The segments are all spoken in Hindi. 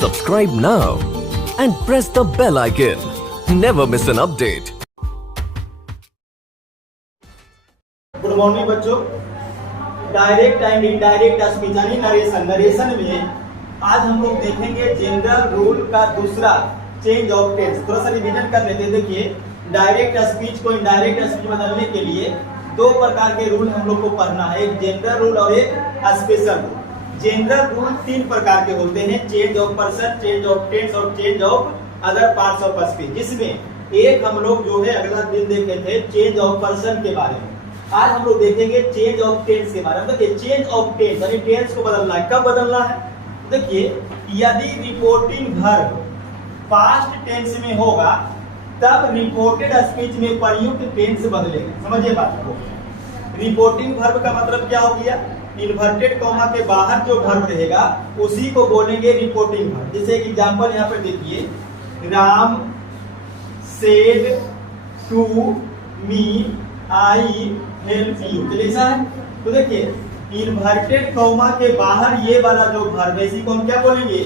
Subscribe now and press the bell icon. Never miss an update. Good morning बच्चों। डायरेक्ट एंड इनडायरेक्ट स्पीच यानी नरेशन में आज हम लोग देखेंगे जनरल रूल का दूसरा चेंज ऑफ टेंस। थोड़ा सा रिवीजन कर लेते हैं। देखिए, डायरेक्ट स्पीच को इनडायरेक्ट स्पीच बदलने के लिए दो प्रकार के रूल हम लोग को पढ़ना है, एक जनरल रूल और एक स्पेशल रूल। जनरल रूल तीन प्रकार के होते हैं, change of person, change of tense और change of other parts of speech. जिसमें एक हम लोग जो है अगला दिन देखे थे चेंज ऑफ पर्सन के बारे में। आज हम लोग देखेंगे चेंज ऑफ टेंस के बारे में। देखिए, चेंज ऑफ टेंस यानी टेंस को बदलना है। कब बदलना है? देखिए, यदि रिपोर्टिंग वर्ब पास्ट टेंस में होगा तब रिपोर्टेड स्पीच में प्रयुक्त टेंस बदलेगा। समझिए बात को। रिपोर्टिंग वर्ब का मतलब क्या हो गया? इन्वर्टेड कॉमा के बाहर जो वर्ब रहेगा उसी को बोलेंगे रिपोर्टिंग वर्ब। जैसे एक एग्जांपल यहाँ पर देखिए, Ram said to me I help you. तो ऐसा है। तो देखिए, इन्वर्टेड कॉमा के बाहर ये वाला जो वर्ब है इसी को हम क्या बोलेंगे?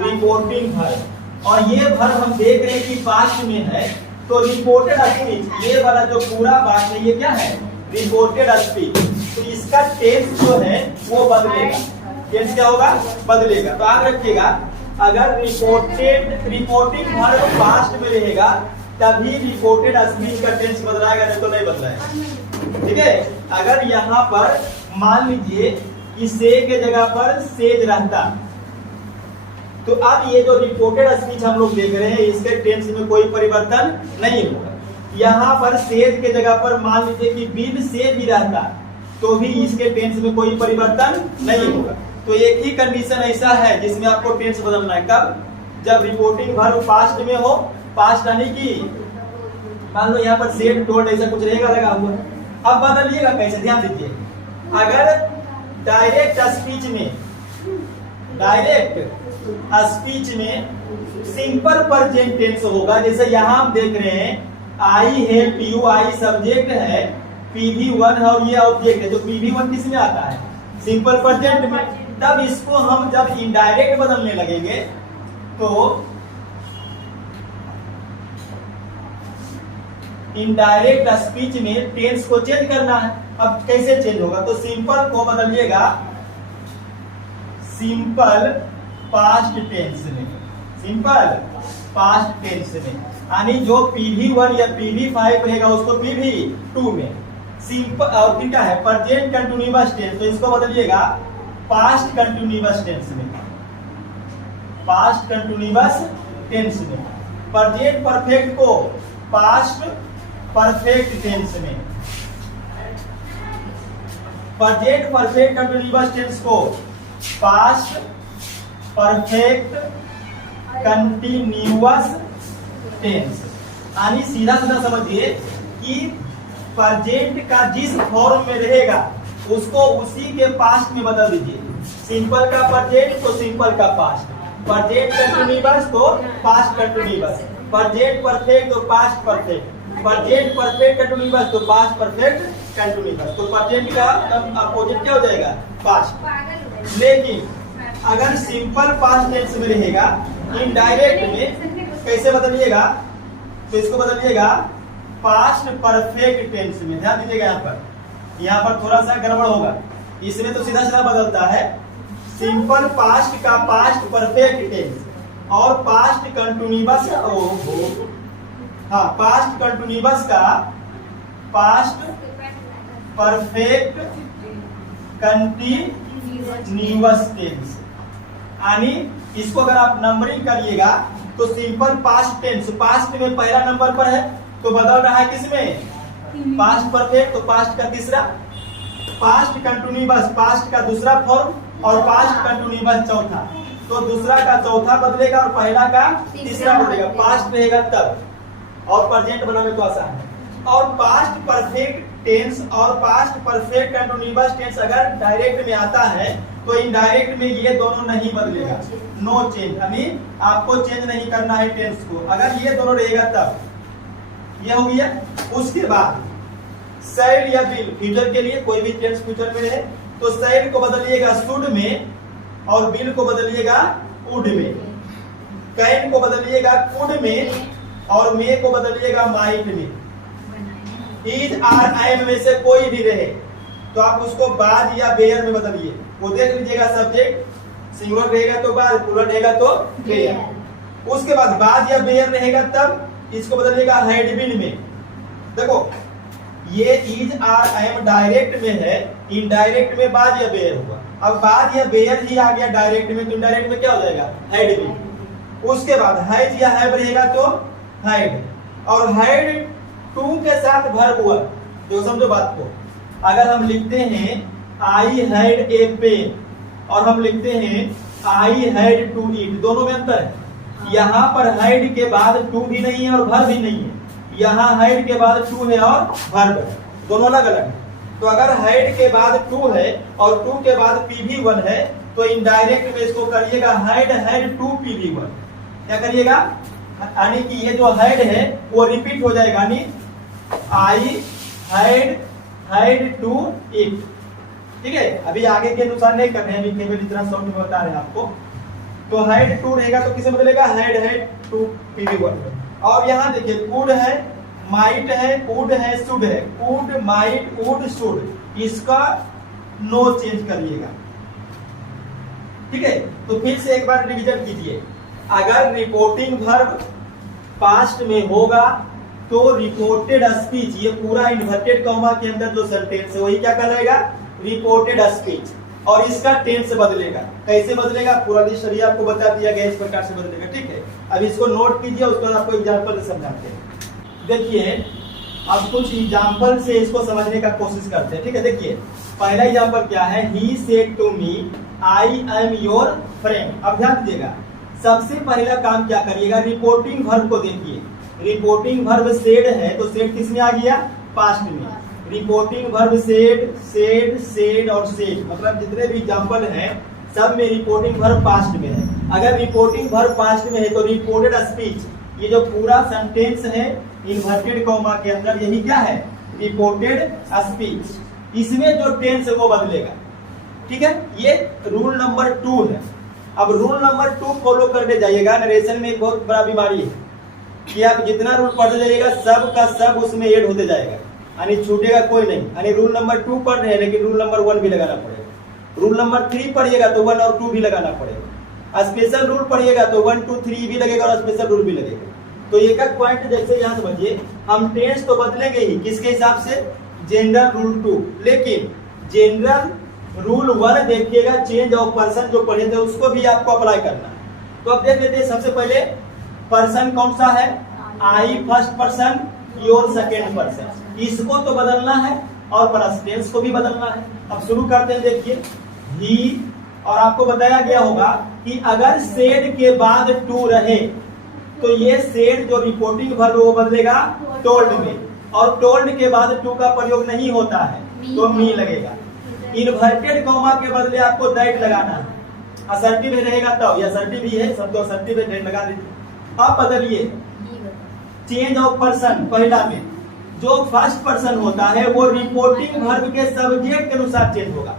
Reporting verb. और ये वर्ब हम देख रहे हैं कि पास्ट में है, तो रिपोर्टेड स्पीच ये वाला जो पूरा बात है ये क्या है? Reported speech. तो इसका टेंस जो है वो बदलेगा। टेंस क्या होगा? बदलेगा। तो याद रखिएगा, अगर रिपोर्टिंग वर्ब पास्ट में रहेगा तभी रिपोर्टेड स्पीच का टेंस बदलाएगा, नहीं तो नहीं बदलाएगा। ठीक है। अगर यहाँ पर मान लीजिए कि से के जगह पर सेज रहता, तो अब ये जो रिपोर्टेड स्पीच हम लोग देख रहे हैं इसके टेंस में कोई परिवर्तन नहीं होगा। यहाँ पर सेज के जगह पर मान लीजिए कि बिन से भी रहता तो भी इसके टेंस में कोई परिवर्तन नहीं होगा। तो एक ही कंडीशन ऐसा है जिसमें आपको टेंस बदलना है। कब? जब रिपोर्टिंग वर्ब पास्ट में हो। पास्ट यानी कि मान लो यहाँ पर सेड टोल्ड ऐसा कुछ रहेगा लगा हुआ। अब बदलिएगा कैसे? ध्यान दीजिए। अगर डायरेक्ट स्पीच में सिंपल प्रेजेंट टेंस होगा, जैसे यहाँ हम देख रहे हैं आई हेल्प यू, आई सब्जेक्ट है, PV1 और ये ऑब्जेक्ट है। तो PV1 किस में आता है? सिंपल प्रेजेंट में। तब इसको हम जब इनडायरेक्ट बदलने लगेंगे तो इनडायरेक्ट स्पीच में टेंस को चेंज करना है। अब कैसे चेंज होगा? तो सिंपल को बदलिएगा सिंपल पास्ट टेंस में। सिंपल पास्ट टेंस में यानी जो PV1 या PV5 रहेगा उसको PV2 में। सिंपल और फिर क्या है? प्रेजेंट कंटिन्यूअस टेंस, तो इसको बदलिएगा पास्ट कंटिन्यूअस टेंस में। पास्ट कंटिन्यूअस टेंस में। प्रेजेंट परफेक्ट को पास्ट परफेक्ट टेंस में। प्रेजेंट परफेक्ट कंटिन्यूअस टेंस को पास्ट परफेक्ट कंटिन्यूअस टेंस। यानी सीधा सीधा समझिए कि प्रेजेंट का जिस फॉर्म में रहेगा उसको उसी के पास्ट में बदल दीजिए। सिंपल का प्रेजेंट तो सिंपल का पास्ट, प्रेजेंट कंटिन्यूअस तो पास्ट कंटिन्यूअस, प्रेजेंट परफेक्ट तो past perfect, present perfect continuous तो पास्ट परफेक्ट कंटिन्यूअस। तो प्रेजेंट का अपोजिट क्या हो जाएगा? पास्ट। लेकिन अगर सिंपल पास्ट टेंस में रहेगा इनडायरेक्ट में कैसे बदलिएगा? तो इसको बदलिएगा पास्ट परफेक्ट टेंस में। ध्यान दीजिएगा, यहाँ पर थोड़ा सा गड़बड़ होगा। इसमें तो सीधा सीधा बदलता है सिंपल पास्ट का पास्ट परफेक्ट टेंस और पास्ट कंटिन्यूअस पास्ट कंटिन्यूअस का पास्ट परफेक्ट कंटिन्यूअस टेंस। यानी इसको अगर आप नंबरिंग करिएगा तो सिंपल पास्ट टेंस पास्ट में पहला नंबर पर है तो बदल रहा है किसमें? पास्ट परफेक्ट तो पास्ट का तीसरा, पास्ट कंटिन्यूअस पास्ट का दूसरा फॉर्म और पास्ट कंटिन्यूअस चौथा। तो दूसरा का चौथा बदलेगा और पहला का तीसरा बदलेगा। पास्ट रहेगा तब और प्रेजेंट बनाने तो आसान है। और पास्ट परफेक्ट टेंस और पास्ट परफेक्ट कंटिन्यूअस टेंस अगर डायरेक्ट में आता है तो इनडायरेक्ट में ये दोनों नहीं बदलेगा। No change. अभी आपको चेंज नहीं करना है टेंस को। अगर ये दोनों रहेगा तब ये हो गया। उसके बाद सैड या विल, फ्यूचर के लिए कोई भी टेंस फ्यूचर में रहे तो सैड को बदलिएगा शुड में और विल को बदलिएगा वुड में। कैन को बदलिएगा कुड में और मे को बदलिएगा माइट में। इज आर एम में से कोई भी रहे तो आप उसको बाद या बेयर में बदलिए। वो देख लीजिएगा, सब्जेक्ट सिंगुलर रहेगा तो बाद, प्लूरल रहेगा तो बेयर। उसके बाद या बेयर रहेगा तब इसको बदलिएगा हैड बीन में। देखो ये इज आर एम डायरेक्ट में है, इनडायरेक्ट में बाद या बेयर हुआ। अब बाद या बेयर ही आ गया डायरेक्ट में, तो इनडायरेक्ट में क्या हो जाएगा, हैड बीन। उसके बाद हैज या हैव रहेगा तो हैड, और हैड टू के साथ वर्ब हुआ। तो समझो बात को, अगर हम लिखते हैं आई हैड ए पेन और हम लिखते हैं आई हैड टू ईट, दोनों में अंतर है। यहाँ पर हैड के बाद टू भी नहीं है और वर्ब भी नहीं है, यहाँ हैड के बाद टू है और वर्ब है, दोनों अलग अलग है। तो अगर हैड के बाद टू है और टू के बाद PV1 है तो इनडायरेक्ट में इसको करिएगा हैड टू PV1। क्या करिएगा, यानी कि ये जो हैड है वो रिपीट हो जाएगा, यानी आई हैड टू ईट। ठीक है, अभी आगे के अनुसार नहीं कर रहे हैं, केवल इतना शॉर्ट में बता रहे हैं आपको। तो हैड टू रहेगा तो किसे बदलेगा, हैड टू PV1। और यहाँ देखिए कुड है, माइट है, कुड है, शुड है। कुड माइट वुड शुड, इसका नो चेंज करिएगा। ठीक है, तो फिर से एक बार रिवीजन कीजिए। अगर रिपोर्टिंग वर्ब पास्ट में होगा तो रिपोर्टेड स्पीच, ये पूरा इन्वर्टेड कॉमा के अंदर जो सेंटेंस है वही क्या कहलाएगा, रिपोर्टेड स्पीच। और इसका टेंस बदलेगा। कैसे बदलेगा, पूरा लिस्ट अभी आपको बता दिया गया, इस प्रकार से बदलेगा। ठीक है, अब इसको नोट कीजिए, उसके बाद आपको एग्जाम्पल से समझाते हैं। देखिए अब कुछ एग्जाम्पल से इसको समझने का कोशिश करते हैं। ठीक है, देखिए पहला एग्जाम्पल क्या है, he said to me I am your friend. अब ध्यान दीजिएगा, सबसे पहला काम क्या करिएगा, रिपोर्टिंग वर्ब को देखिए। रिपोर्टिंग वर्ब सेड है तो सेड किस में आ गया, पास्ट में। रिपोर्टिंग वर्ब सेड और सेड, मतलब जितने भी एग्जाम्पल हैं सब में रिपोर्टिंग वर्ब पास्ट में है। अगर रिपोर्टिंग वर्ब पास्ट में है तो रिपोर्टेड स्पीच, ये जो पूरा सेंटेंस है इन्वर्टेड कॉमा के अंदर, यही क्या है, रिपोर्टेड स्पीच। इसमें जो टेंस है वो बदलेगा। ठीक है, ये रूल नंबर 2 है। अब रूल नंबर 2 फॉलो करके जाइएगा। नरेशन में एक बहुत बड़ा बीमारी है कि आप जितना रूल पढ़ते जाइएगा सब का सब उसमें ऐड होते जाएगा, यानी छूटेगा कोई नहीं। यानी रूल नंबर 2 पढ़ रहे हैं लेकिन रूल नंबर 1 भी लगाना पड़ेगा। रूल नंबर 3 पढ़िएगा तो 1 और 2 भी लगाना पड़ेगा। स्पेशल रूल पढ़िएगा तो 1 2 3 भी लगेगा और स्पेशल रूल भी लगेगा। तो एक एक पॉइंट जैसे यहाँ समझिए, हम टेंस तो बदलेंगे ही, किसके हिसाब से, जनरल रूल 2। लेकिन जनरल रूल 1 देखिएगा, चेंज ऑफ पर्सन जो पढ़े थे उसको भी आपको अप्लाई करना है। तो अब देख लेते हैं, सबसे पहले पर्सन कौन सा है, I first person, your second person. इसको तो बदलना है और प्लस टेंस को भी बदलना है। अब शुरू करते हैं। देखिए ही, और आपको बताया गया होगा कि अगर सेड के बाद टू रहे तो ये सेड जो रिपोर्टिंग वर्ब वो बदलेगा टोल्ड में, और टोल्ड के बाद टू का प्रयोग नहीं होता है तो मी लगेगा। इन्वर्टेड कॉमा के बदले आपको दैट लगाना है। असर्टिव रहेगा तब, ये असर्टिव ही है, सब तो असर्टिव है, दैट लगा दीजिए। अब बदलिए चेंज ऑफ पर्सन, पहला में जो फर्स्ट पर्सन होता है वो रिपोर्टिंग वर्ब के सब्जेक्ट के अनुसार चेंज होगा।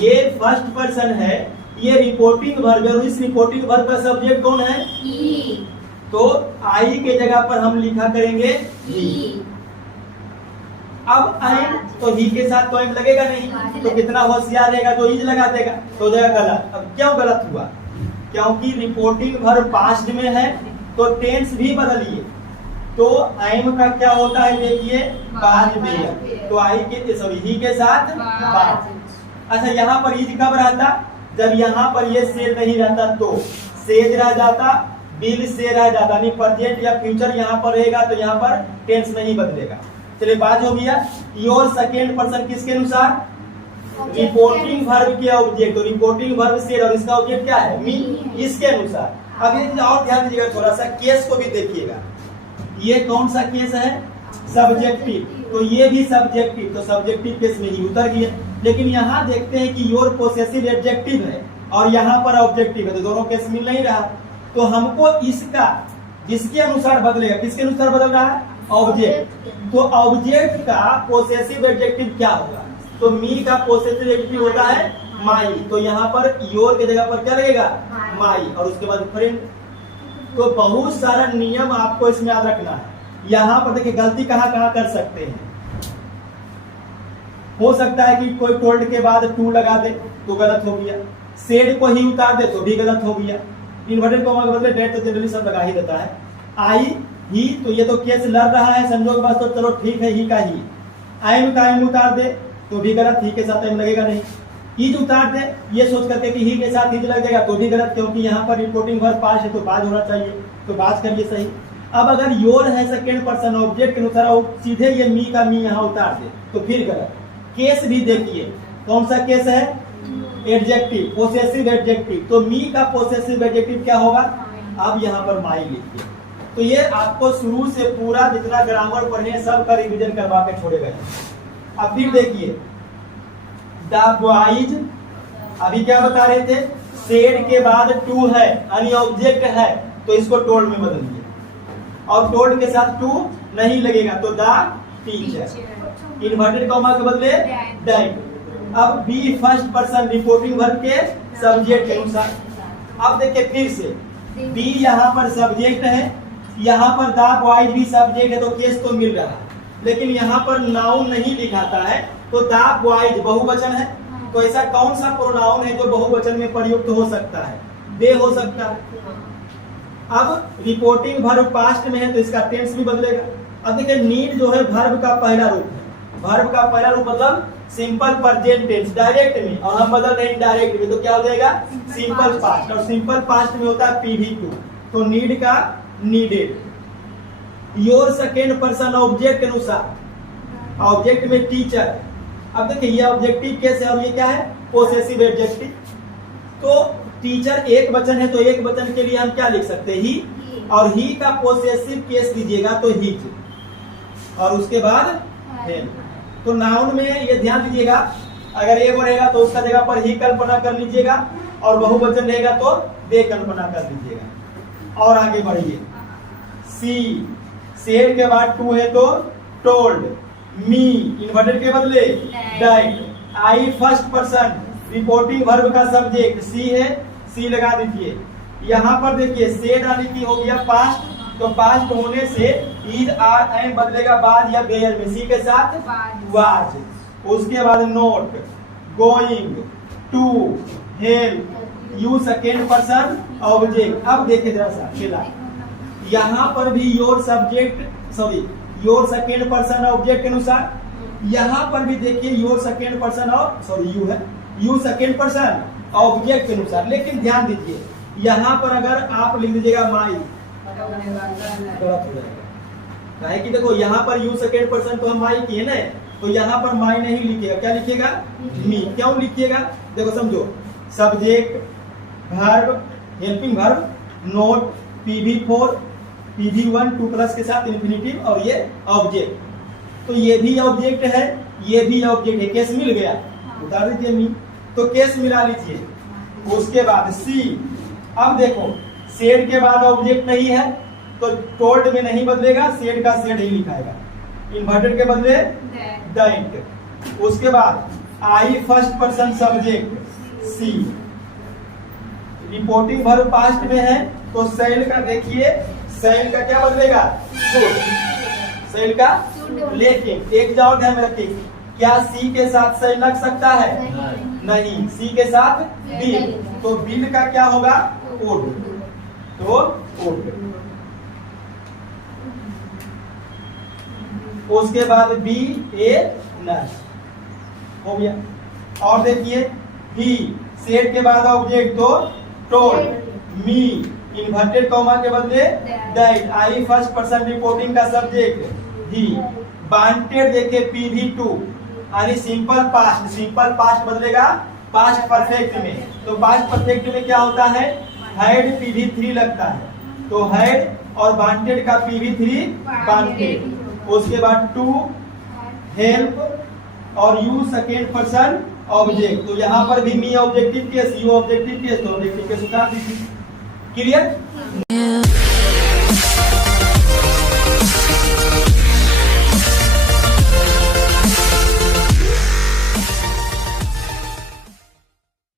ये फर्स्ट पर्सन है, ये रिपोर्टिंग वर्ब है और इस रिपोर्टिंग वर्ब का सब्जेक्ट कौन है, ही। तो आई के जगह पर हम लिखा करेंगे ही। अब आई तो ही के साथ तो एम लगेगा नहीं, तो कितना होशियार रहेगा तो इज लगा देगा, तो हो जाएगा गलत। अब क्यों गलत हुआ, क्योंकि रिपोर्टिंग वर्ब पास्ट में है तो टेंस भी बदलिए। तो एम का क्या होता है, देखिए बाद में, तो आई के सॉरी ही के साथ बाद। अच्छा, यहाँ पर इज कब रहता, जब यहाँ पर ये से नहीं रहता तो सेज रह जाता, बिल से रह जाता, नहीं प्रेजेंट या फ्यूचर यहाँ पर रहेगा तो यहाँ पर टेंस नहीं बदलेगा। चलिए बात हो गया। योर सेकेंड पर्सन किसके अनुसार, रिपोर्टिंग वर्ब के ऑब्जेक्ट, तो रिपोर्टिंग वर्ब से और इसका ऑब्जेक्ट क्या है, मी, इसके अनुसार। अब ये और ध्यान दीजिएगा, थोड़ा सा केस को भी देखिएगा। ये कौन सा केस है, सब्जेक्टिव, तो ये भी सब्जेक्टिव, तो सब्जेक्टिव केस में ही उतर गया। लेकिन यहाँ देखते हैं कि योर पोसेसिव एडजेक्टिव है और यहाँ पर ऑब्जेक्टिव है, तो दोनों केस मिल नहीं रहा। तो हमको इसका जिसके अनुसार बदलेगा, किसके अनुसार बदल रहा है, ऑब्जेक्ट। तो ऑब्जेक्ट का पोसेसिव एडजेक्टिव क्या होगा, तो मी का पोसेसिव एडजेक्टिव होता है माई, तो यहाँ पर योर के जगह पर क्या लगेगा, माई, और उसके बाद फ्रेंड। तो बहुत सारा नियम आपको इसमें याद रखना है। यहाँ पर देखिए गलती कहाँ कहाँ कर सकते हैं। हो सकता है कि कोई टोल्ड के बाद टू लगा दे तो गलत हो गया, सेड को ही उतार दे तो भी गलत हो गया। इन्वर्टेड कॉमा के बदले डेट तो जनरली सब लगा ही देता है। आई ही, तो ये तो केस लड़ रहा है समझो के बाद, तो चलो ठीक है ही का ही। एम का एम उतार दे तो भी गलत, ही के साथ एम लगेगा नहीं। ईज उतार दे ये सोच करके कि ही के साथ ईज लग जाएगा तो भी गलत, क्योंकि यहाँ पर रिपोर्टिंग वर्ब पास्ट है तो बाज होना चाहिए, तो बाज करिए सही। अब अगर योर है सेकेंड पर्सन ऑब्जेक्ट के अनुसार और सीधे ये मी का मी यहाँ उतार दे तो फिर गलत। केस भी देखिए कौन सा केस है, एडजेक्टिव, पोसेसिव एडजेक्टिव, तो मी का पोसेसिव एडजेक्टिव क्या होगा, अब यहाँ पर माई लिखिए। तो ये आपको शुरू से पूरा जितना ग्रामर पढ़े सब का रिवीजन करवा के छोड़े गए। अब फिर देखिए द बॉयज, अभी क्या बता रहे थे, सेड के बाद टू है यानी ऑब्जेक्ट है तो इसको टोल्ड में बदल दिए, और टोल्ड के साथ टू नहीं लगेगा तो द टीचर, इन्वर्टेड कॉमा के बदले दैट। अब be first person reporting verb के सब्जेक्ट के अनुसार। अब देखिए फिर से बी यहाँ पर सब्जेक्ट है, यहाँ पर द बॉयज भी सब्जेक्ट है तो केस तो मिल रहा है, लेकिन यहाँ पर नाउन नहीं लिखाता है तो द बॉयज बहुवचन है, तो ऐसा कौन सा प्रोनाउन है जो बहुवचन में प्रयुक्त हो सकता है, दे हो सकता है। अब रिपोर्टिंग वर्ब पास्ट में है तो इसका टेंस भी बदलेगा। अब देखिए नीड जो है वर्ब का पहला रूप है, वर्ब का पहला रूप मतलब सिंपल प्रेजेंट टेंस डायरेक्ट में, और हम बदल रहे हैं डायरेक्ट में तो क्या हो जाएगा सिंपल पास्ट, और सिंपल पास्ट में होता है PV2 तो नीड का needed. Your second person object के अनुसार, ऑब्जेक्ट में टीचर। अब देखिए ये ऑब्जेक्टिव केस है और ये क्या है पोसेसिव एडजेक्टिव, तो टीचर एक वचन है तो एक वचन के लिए हम क्या लिख सकते हैं ही, और ही का पोसेसिव केस लीजिएगा तो हीज, और उसके बाद है। तो नाउन में ये ध्यान दीजिएगा, अगर ए रहेगा तो उसका जगह पर ही कल्पना कर लीजिएगा, और बहुवचन रहेगा तो दे कल्पना कर लीजिएगा। और आगे बढ़िए सी, सेड के बाद टू है तो टोल्ड, मी इन्वर्टेड के बदले डाइट, आई फर्स्ट पर्सन रिपोर्टिंग वर्ब का सब्जेक्ट, सी है सी लगा दीजिए। यहाँ पर देखिए सेड आने की हो गया पास्ट, तो पास्ट होने से ईद आर एम बदलेगा बाद या बेयर में, सी के साथ वाज, उसके बाद not, going, to, help, you second person object. अब देखिए जरा सा खेला, यहाँ पर भी your subject sorry your second person object के अनुसार, यहाँ पर भी देखिए योर सेकेंड पर्सन और सॉरी यू है, यू सेकेंड पर्सन ऑब्जेक्ट के अनुसार। लेकिन ध्यान दीजिए यहाँ पर अगर आप लिख दीजिएगा माई गलत हो जाएगा, कि देखो यहाँ पर यू सेकेंड पर्सन तो हम माई किए ना, तो यहाँ पर माई नहीं लिखिएगा, क्या लिखिएगा मी। क्यों लिखिएगा, देखो समझो, subject verb helping verb note PV4 PV1 two plus के साथ इन्फिनिटिव, और ये ऑब्जेक्ट, तो ये भी ऑब्जेक्ट है ये भी ऑब्जेक्ट है, केस मिल गया उतार दीजिए मी, तो केस मिला लीजिए। उसके बाद सी, अब देखो सेड के बाद ऑब्जेक्ट नहीं है तो टोल्ड में नहीं बदलेगा, सेड का सेड ही लिखाएगा, इन्वर्टेड के बदले दैट। उसके बाद आई फर्स्ट पर्सन सब्जेक्ट, सी रिपोर्टिंग वर्ब पास्ट में है तो सेल का देखिए, सेल का क्या बदलेगा शुड, सेल का, लेकिन एक जाओ ध्यान में रखिए, क्या सी के साथ सेल लग सकता है नहीं, सी के साथ बिल, तो बिल का क्या होगा वुड, तो वुड। उसके बाद बी ए नर्स हो गया। और देखिए ही, सेड के बाद ऑब्जेक्ट तो टोल्ड, मी इन्वर्टेड कॉमा के बदले that, I first person reporting का सब्जेक्ट ही, वांटेड देखिए PV2 यानी सिंपल पास्ट, सिंपल पास्ट बदलेगा पास्ट परफेक्ट में, तो पास्ट परफेक्ट में क्या होता है हैड PV3 लगता है, तो हैड और वांटेड का PV3 वांटेड। उसके बाद टू हेल्प और यू सेकेंड पर्सन ऑब्जेक्ट, तो यहाँ पर भी me objective case, you objective case, तो ऑब्जेक्टिव केस उतार दीजिए। क्लियर?